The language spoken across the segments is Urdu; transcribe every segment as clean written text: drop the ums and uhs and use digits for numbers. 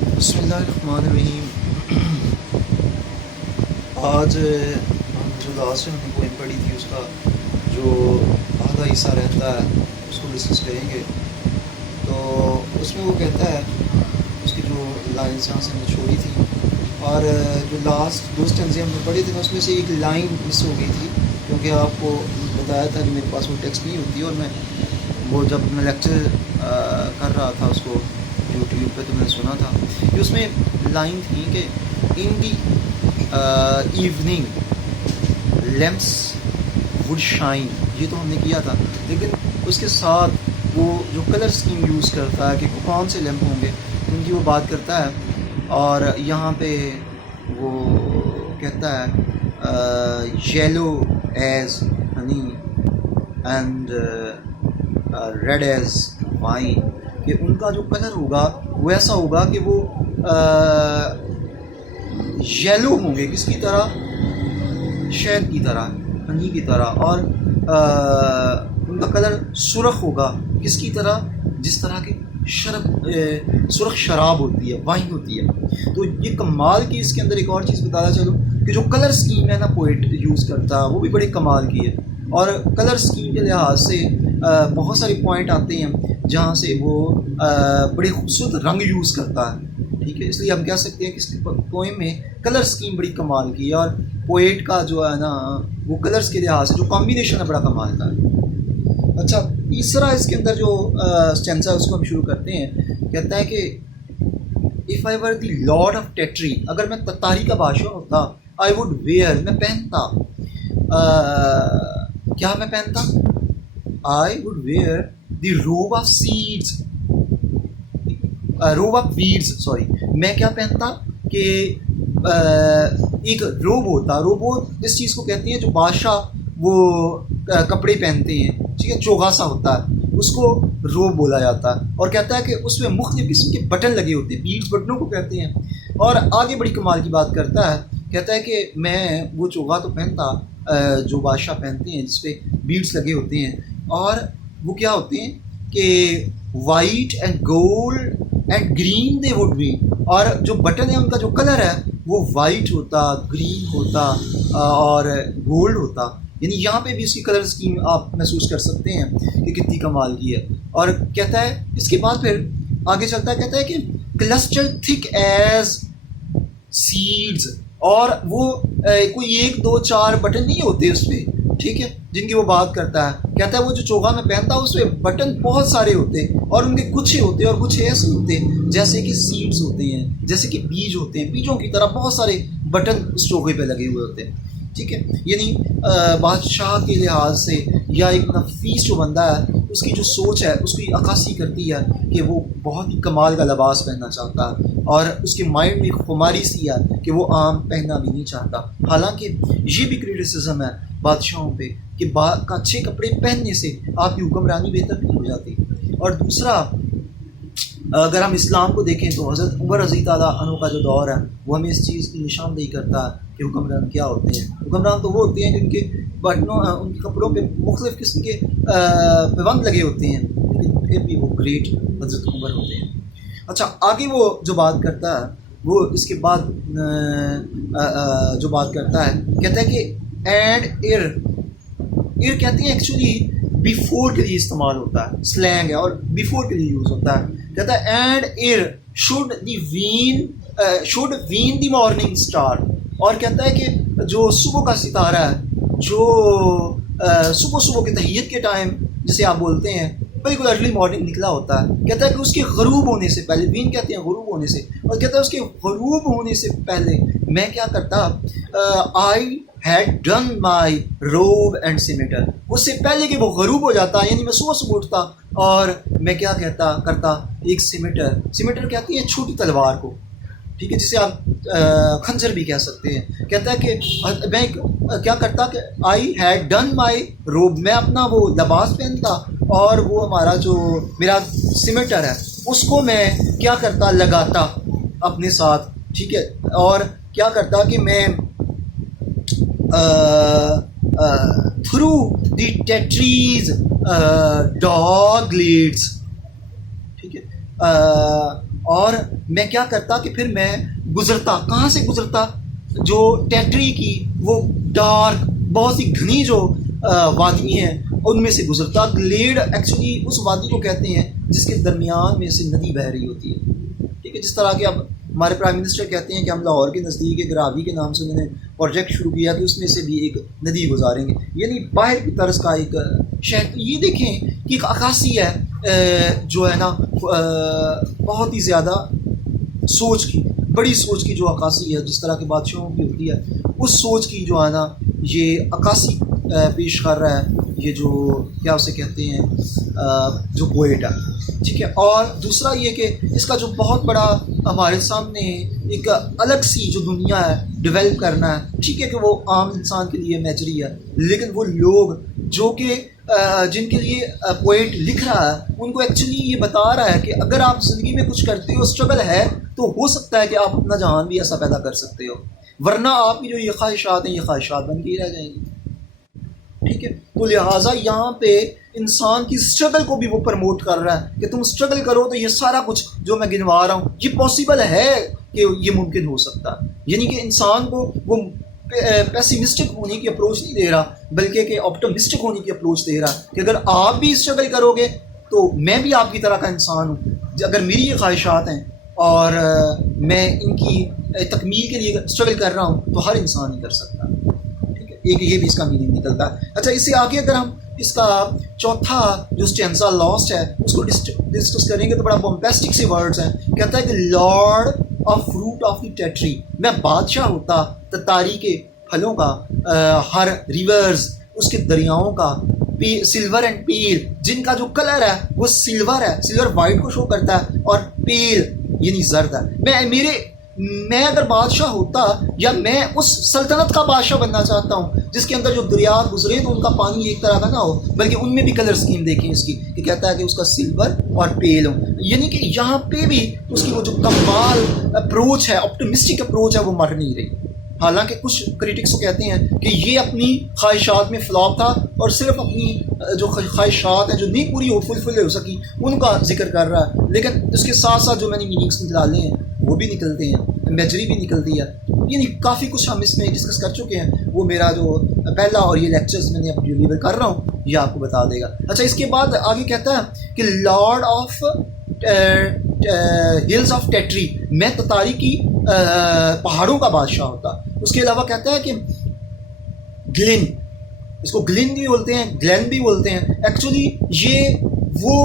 بسم اللہ الرحمن الرحیم. آج ہم جو لاسٹ میں ہم نے پوئم پڑھی تھی اس کا جو آدھا حصہ رہتا ہے اس کو ڈسکس کریں گے. تو اس میں وہ کہتا ہے اس کی جو لائنس یہاں سے ہم نے چھوڑی تھی اور جو لاسٹ دو اسٹینزے ہم نے پڑھی تھی نا اس میں سے ایک لائن مس ہو گئی تھی کیونکہ آپ کو بتایا تھا کہ میرے پاس وہ ٹیکسٹ نہیں ہوتی اور میں وہ جب میں لیکچر کر رہا تھا اس کو یوٹیوب پہ تو میں نے سنا تھا کہ اس میں لائن تھی کہ in the evening lamps would shine. یہ تو ہم نے کیا تھا لیکن اس کے ساتھ وہ جو کلر اسکیم یوز کرتا ہے کہ کون سے لیمپ ہوں گے ان کی وہ بات کرتا ہے. اور یہاں پہ وہ کہتا ہے yellow as honey and red as wine کہ ان کا جو کلر ہوگا وہ ایسا ہوگا کہ وہ یلو ہوں گے کس کی طرح, شہد کی طرح, ہنی کی طرح, اور ان کا کلر سرخ ہوگا کس کی طرح, جس طرح کی سرخ شراب ہوتی ہے, وائن ہوتی ہے. تو یہ کمال کی اس کے اندر ایک اور چیز بتانا چلوں کہ جو کلر اسکیم ہے نا پوئٹ یوز کرتا ہے وہ بھی بڑے کمال کی ہے. اور کلر اسکیم کے لحاظ سے بہت سارے پوائنٹ آتے ہیں جہاں سے وہ بڑے خوبصورت رنگ یوز کرتا ہے. ٹھیک ہے, اس لیے ہم کہہ سکتے ہیں کہ اس کے پوئم میں کلر اسکیم بڑی کمال کی ہے اور پوئٹ کا جو ہے نا وہ کلرز کے لحاظ سے جو کمبینیشن ہے بڑا کمال کا ہے. اچھا, تیسرا اس کے اندر جو اسٹینزا اس کو ہم شروع کرتے ہیں. کہتا ہے کہ if I were the lord of Tartary, اگر میں تتاری کا بادشاہ ہوتا, آئی وڈ ویئر, میں پہنتا, کیا میں پہنتا, آئی وڈ ویئر دی روب آف سیڈز, روب آف ویڈز, سوری, میں کیا پہنتا کہ ایک روب ہوتا, روبو اس چیز کو کہتے ہیں جو بادشاہ وہ کپڑے پہنتے ہیں, ٹھیک ہے, چوغاسا ہوتا ہے, اس کو روب بولا جاتا ہے. اور کہتا ہے کہ اس میں مختلف قسم کے بٹن لگے ہوتے ہیں, بیڈز بٹنوں کو کہتے ہیں. اور آگے بڑی کمال کی بات کرتا ہے, کہتا ہے کہ میں وہ چوغا تو پہنتا جو بادشاہ پہنتے ہیں جس پہ بیڈز لگے ہوتے ہیں, اور وہ کیا ہوتے ہیں کہ white and gold and green they would be, اور جو بٹن ہے ان کا جو کلر ہے وہ وائٹ ہوتا, گرین ہوتا اور گولڈ ہوتا. یعنی یہاں پہ بھی اس کی کلر اسکیم آپ محسوس کر سکتے ہیں کہ کتنی کمال کی ہے. اور کہتا ہے اس کے بعد پھر آگے چلتا ہے, کہتا ہے کہ کلسٹر تھک ایز سیڈز, اور وہ کوئی 1 2 4 بٹن نہیں ہوتے اس پہ, ٹھیک ہے, جن کی وہ بات کرتا ہے. کہتا ہے وہ جو چوغا میں پہنتا اس پہ بٹن بہت سارے ہوتے اور ان کے گچھے ہوتے اور گچھے ایسے ہوتے جیسے کہ سیڈز ہوتے ہیں, جیسے کہ بیج ہوتے ہیں, بیجوں کی طرح بہت سارے بٹن اس چوغے پہ لگے ہوئے ہوتے ہیں. ٹھیک ہے, یعنی بادشاہ کے لحاظ سے یا ایک نفیس جو بندہ ہے اس کی جو سوچ ہے اس کی عکاسی کرتی ہے کہ وہ بہت ہی کمال کا لباس پہننا چاہتا ہے, اور اس کے مائنڈ میں خماری سی ہے کہ وہ عام پہننا بھی نہیں چاہتا. حالانکہ یہ بھی کریٹیسزم ہے بادشاہوں پہ کہ اچھے کپڑے پہننے سے آپ کی حکمرانی بہتر نہیں ہو جاتی. اور دوسرا, اگر ہم اسلام کو دیکھیں تو حضرت عمر رضی تعالیٰ عنہ کا جو دور ہے وہ ہمیں اس چیز کی نشاندہی کرتا ہے کہ حکمران کیا ہوتے ہیں. حکمران تو وہ ہوتے ہیں جن کے بٹنوں ان کے کپڑوں پہ مختلف قسم کے پیوند لگے ہوتے ہیں, لیکن پھر بھی وہ گریٹ حضرت عمر ہوتے ہیں. اچھا, آگے وہ جو بات کرتا ہے وہ اس کے بعد جو بات کرتا ہے, کہتا ہے کہ اینڈ ایر کہتے ہیں ایکچولی بیفور کے لیے استعمال ہوتا ہے, سلینگ ہے اور بیفور کے لیے یوز ہوتا ہے. کہتا ہے and ere should wane the morning star, اور کہتا ہے کہ جو صبح کا ستارہ ہے, جو صبح کے تحیت کے ٹائم جسے آپ بولتے ہیں بالکل ارلی مارننگ نکلا ہوتا ہے. کہتا ہے کہ اس کے غروب ہونے سے پہلے, وین کہتے ہیں غروب ہونے سے, اور کہتا ہے اس کے غروب ہونے سے پہلے میں کیا کرتا, آئی ہیڈ ڈن مائی روب اینڈ سیمیٹر, اس سے پہلے کہ وہ غروب ہو جاتا, یعنی میں صبح اٹھتا اور میں کیا کرتا ایک سیمیٹر کہتی ہیں چھوٹی تلوار کو, ٹھیک ہے, جسے آپ خنجر بھی کہہ سکتے ہیں. کہتا ہے کہ میں کیا کرتا کہ آئی ہیڈ ڈن مائی روب, میں اپنا وہ لباس پہنتا اور وہ ہمارا جو میرا سیمیٹر ہے اس کو میں کیا کرتا, لگاتا اپنے ساتھ, ٹھیک ہے, اور کیا کرتا کہ میں تھرو دی ٹیٹریز ڈاگ لیڈس, ٹھیک ہے, اور میں کیا کرتا کہ پھر میں گزرتا، کہاں سے گزرتا، جو ٹیٹری کی وہ ڈارک بہت سی گھنی جو وادی ہیں ان میں سے گزرتا. گلیڈ ایکچولی اس وادی کو کہتے ہیں جس کے درمیان میں سے ندی بہہ رہی ہوتی ہے. ٹھیک ہے، جس طرح کہ اب ہمارے پرائم منسٹر کہتے ہیں کہ ہم لاہور کے نزدیک ایک راوی کے نام سے انہوں نے پروجیکٹ شروع کیا کہ اس میں سے بھی ایک ندی گزاریں گے، یعنی باہر کی طرز کا ایک شہر. یہ دیکھیں کہ ایک عکاسی ہے جو ہے نا بہت ہی زیادہ سوچ کی، بڑی سوچ کی جو عکاسی ہے، جس طرح کے بادشاہوں کی ہوتی ہے اس سوچ کی جو ہے نا یہ عکاسی پیش کر رہا ہے یہ جو کیا اسے کہتے ہیں جو پوئٹ ہے. ٹھیک ہے، اور دوسرا یہ کہ اس کا جو بہت بڑا ہمارے سامنے ایک الگ سی جو دنیا ہے ڈیولپ کرنا ہے. ٹھیک ہے کہ وہ عام انسان کے لیے امیجری ہے، لیکن وہ لوگ جو کہ جن کے لیے پوئٹ لکھ رہا ہے ان کو ایکچولی یہ بتا رہا ہے کہ اگر آپ زندگی میں کچھ کرتے ہو، اسٹرگل ہے، تو ہو سکتا ہے کہ آپ اپنا جہان بھی ایسا پیدا کر سکتے ہو، ورنہ آپ کی جو یہ خواہشات ہیں یہ خواہشات بن کے ہی رہ جائیں گی. ٹھیک ہے، تو لہٰذا یہاں پہ انسان کی اسٹرگل کو بھی وہ پروموٹ کر رہا ہے کہ تم اسٹرگل کرو تو یہ سارا کچھ جو میں گنوا رہا ہوں یہ پاسبل ہے کہ یہ ممکن ہو سکتا ہے. یعنی کہ انسان کو وہ پیسیمسٹک ہونے کی اپروچ نہیں دے رہا بلکہ کہ آپٹمسٹک ہونے کی اپروچ دے رہا کہ اگر آپ بھی اسٹرگل کرو گے تو میں بھی آپ کی طرح کا انسان ہوں. اگر میری یہ خواہشات ہیں اور میں ان کی تکمیل کے لیے اسٹرگل کر رہا ہوں تو ہر انسان ہی کر سکتا ہے. ٹھیک ہے، ایک یہ بھی اس کا میننگ نکلتا ہے. اچھا، اس سے آگے اگر ہم اس کا چوتھا جو اسٹینزا لاسٹ ہے اس کو ڈسکس کریں گے تو بڑا بومبیسٹک سے ورڈز ہیں. کہتا ہے کہ lord of fruit of the Tartary, میں بادشاہ ہوتا تتاری کے پھلوں کا، ہر ریورز اس کے دریاؤں کا، سلور اینڈ پیل جن کا جو کلر ہے وہ سلور ہے، سلور وائٹ کو شو کرتا ہے، اور پیل یعنی زرد ہے. میں اگر بادشاہ ہوتا یا میں اس سلطنت کا بادشاہ بننا چاہتا ہوں جس کے اندر جو دریا گزرے تو ان کا پانی ایک طرح کا نہ ہو بلکہ ان میں بھی کلر اسکیم دیکھیں اس کی کہ کہتا ہے کہ اس کا سلور اور پیل ہو. یعنی کہ یہاں پہ بھی اس کی وہ جو کمال اپروچ ہے، آپٹمسٹک اپروچ ہے، وہ مر نہیں رہی. حالانکہ کچھ کریٹکس کہتے ہیں کہ یہ اپنی خواہشات میں فلاپ تھا اور صرف اپنی جو خواہشات ہیں جو نہیں پوری فلفل ہو سکی ان کا ذکر کر رہا ہے، لیکن اس کے ساتھ ساتھ جو میں نے میننگس نکالے ہیں وہ بھی نکلتے ہیں، امیجری بھی نکلتی ہے. یعنی کافی کچھ ہم اس میں ڈسکس کر چکے ہیں. وہ میرا جو پہلا اور یہ لیکچرز میں نے اب ڈیلیور کر رہا ہوں یہ آپ کو بتا دے گا. اچھا، اس کے بعد آگے کہتا ہے کہ لارڈ آف ہلز آف ٹیٹری، میں تتاری کی پہاڑوں کا بادشاہ ہوتا. اس کے علاوہ کہتا ہے کہ گلن، اس کو گلن بھی بولتے ہیں، گلین بھی بولتے ہیں. ایکچولی یہ وہ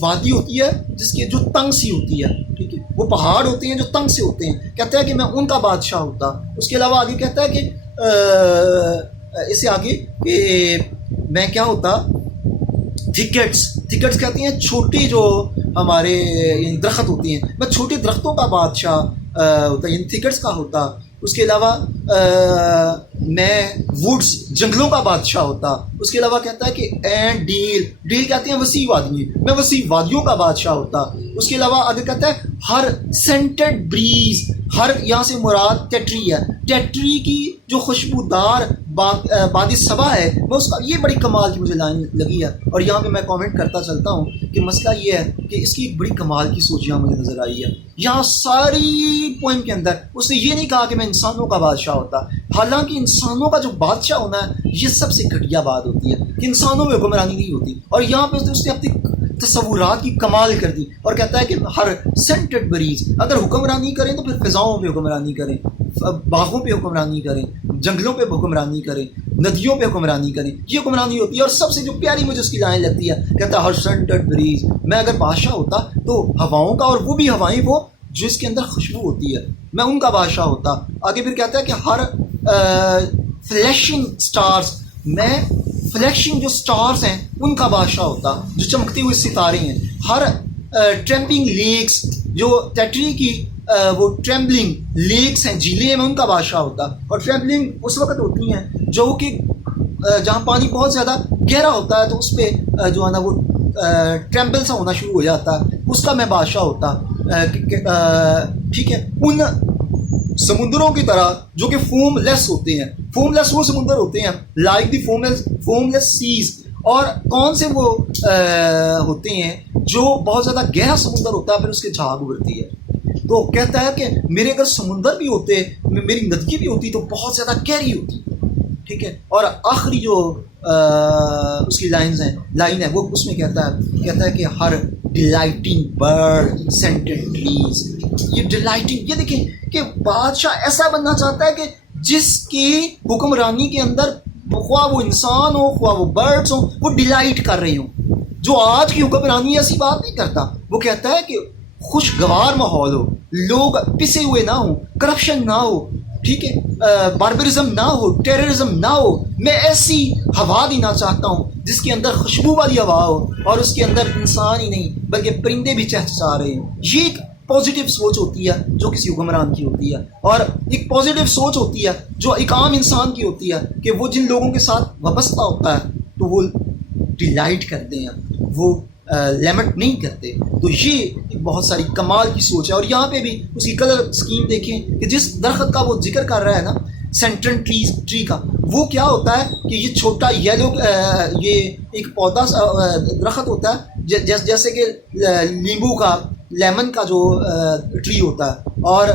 وادی ہوتی ہے جس کی جو تنگ سی ہوتی ہے. ٹھیک ہے، وہ پہاڑ ہوتے ہیں جو تنگ سے ہوتے ہیں. کہتا ہے کہ میں ان کا بادشاہ ہوتا. اس کے علاوہ آگے کہتا ہے کہ اس سے آگے کہ میں کیا ہوتا، تھکٹس کہتے ہیں چھوٹی جو ہمارے درخت ہوتی ہیں، میں چھوٹے درختوں کا بادشاہ ہوتا، یعنی تھکٹس کا ہوتا. اس کے علاوہ میں ووڈز جنگلوں کا بادشاہ ہوتا. اس کے علاوہ کہتا ہے کہ اینڈ ڈیل کہتے ہیں وسیع وادی، میں وسیع وادیوں کا بادشاہ ہوتا. اس کے علاوہ آگے کہتا ہے ہر سینٹڈ بریز، ہر یہاں سے مراد ٹیٹری ہے، ٹیٹری کی جو خوشبودار بادی صبا ہے وہ اس کا یہ بڑی کمال کی مجھے لائن لگی ہے. اور یہاں پہ میں کامنٹ کرتا چلتا ہوں کہ مسئلہ یہ ہے کہ اس کی ایک بڑی کمال کی سوچ یہاں مجھے نظر آئی ہے. یہاں ساری پوئم کے اندر اس نے یہ نہیں کہا کہ میں انسانوں کا بادشاہ ہوتا، حالانکہ انسانوں کا جو بادشاہ ہونا ہے یہ سب سے گھٹیا بات ہوتی ہے کہ انسانوں میں حکمرانی نہیں ہوتی. اور یہاں پہ اس نے اپنی تصورات کی کمال کر دی اور کہتا ہے کہ ہر سینٹڈ بریز، اگر حکمرانی کریں تو پھر فضاؤں پہ حکمرانی کریں، باغوں پہ حکمرانی کریں، جنگلوں پہ حکمرانی کریں، ندیوں پہ حکمرانی کریں، یہ حکمرانی ہوتی ہے. اور سب سے جو پیاری مجھے اس کی لائن لگتی ہے، کہتا ہے ہر سینٹڈ بریز، میں اگر بادشاہ ہوتا تو ہواؤں کا، اور وہ بھی ہوائیں وہ جو اس کے اندر خوشبو ہوتی ہے، میں ان کا بادشاہ ہوتا. آگے پھر کہتا ہے کہ ہر فلیشنگ سٹارز، میں فلیشنگ جو سٹارز ہیں ان کا بادشاہ ہوتا، جو چمکتے ہوئے ستارے ہیں. ہر ٹریمبلنگ لیکس، جو ٹیٹری کی وہ ٹریمبلنگ لیکس ہیں، جھیلیں ہیں، میں ان کا بادشاہ ہوتا. اور ٹریمبلنگ اس وقت ہوتی ہیں جو کہ جہاں پانی بہت زیادہ گہرا ہوتا ہے تو اس پہ جو ہے نا وہ ٹریمبل سا ہونا شروع ہو جاتا ہے، اس کا میں بادشاہ ہوتا. ٹھیک ہے، ان سمندروں کی طرح جو کہ فوم لیس ہوتے ہیں، فوم لیس وہ سمندر ہوتے ہیں like the foamless seas. اور کون سے وہ ہوتے ہیں جو بہت زیادہ گہرا سمندر ہوتا ہے پھر اس کے جھاگ ابھرتی ہے. تو کہتا ہے کہ میرے اگر سمندر بھی ہوتے, میری ندگی بھی ہوتی تو بہت زیادہ گہری ہوتی. ٹھیک ہے. اور آخری جو اس کی لائن ہے وہ اس میں کہتا ہے کہ ہر ڈیلائٹنگ برڈ سینٹنٹ ٹریز. یہ ڈیلائٹنگ, یہ دیکھیں کہ بادشاہ ایسا بننا چاہتا ہے کہ جس کی حکمرانی کے اندر خواہ وہ انسان ہو خواہ وہ برڈس ہوں وہ ڈیلائٹ کر رہے ہوں. جو آج کی حکمرانی ایسی بات نہیں کرتا, وہ کہتا ہے کہ خوشگوار ماحول ہو, لوگ پسے ہوئے نہ ہوں, کرپشن نہ ہو, ٹھیک ہے, باربرزم نہ ہو, ٹیررزم نہ ہو. میں ایسی ہوا دینا چاہتا ہوں جس کے اندر خوشبو والی ہوا ہو اور اس کے اندر انسان ہی نہیں بلکہ پرندے بھی چہچہا رہے ہیں. یہ ایک پازیٹیو سوچ ہوتی ہے جو کسی حکمران کی ہوتی ہے, اور ایک پازیٹیو سوچ ہوتی ہے جو ایک عام انسان کی ہوتی ہے کہ وہ جن لوگوں کے ساتھ وابستہ ہوتا ہے تو وہ ڈیلائٹ کرتے ہیں, وہ لیمٹ نہیں کرتے. تو یہ ایک بہت ساری کمال کی سوچ ہے. اور یہاں پہ بھی اس کی کلر اسکیم دیکھیں کہ جس درخت کا وہ ذکر کر رہا ہے نا, سینٹرن ٹری کا, وہ کیا ہوتا ہے کہ یہ چھوٹا یلو, یہ ایک پودا درخت ہوتا ہے جیسے کہ لیمبو کا, لیمن کا جو ٹری ہوتا ہے, اور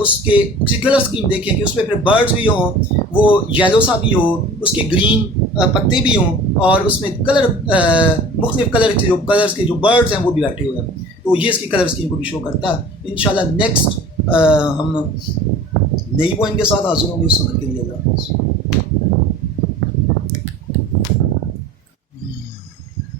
اس کے کلر اسکیم دیکھیں کہ اس پہ پھر برڈز بھی ہوں, وہ یلو سا بھی ہو, اس کے گرین پتے بھی ہوں, اور اس میں کلر مختلف کلرز کے جو برڈز ہیں وہ بھی بیٹھے ہوئے ہیں. تو یہ اس کی کلر اسکیم کو بھی شو کرتا ہے. انشاءاللہ نیکسٹ ہم نئی پوائنٹ کے ساتھ حاضر ہوں گے. اس وقت کے لیے اللہ حافظ.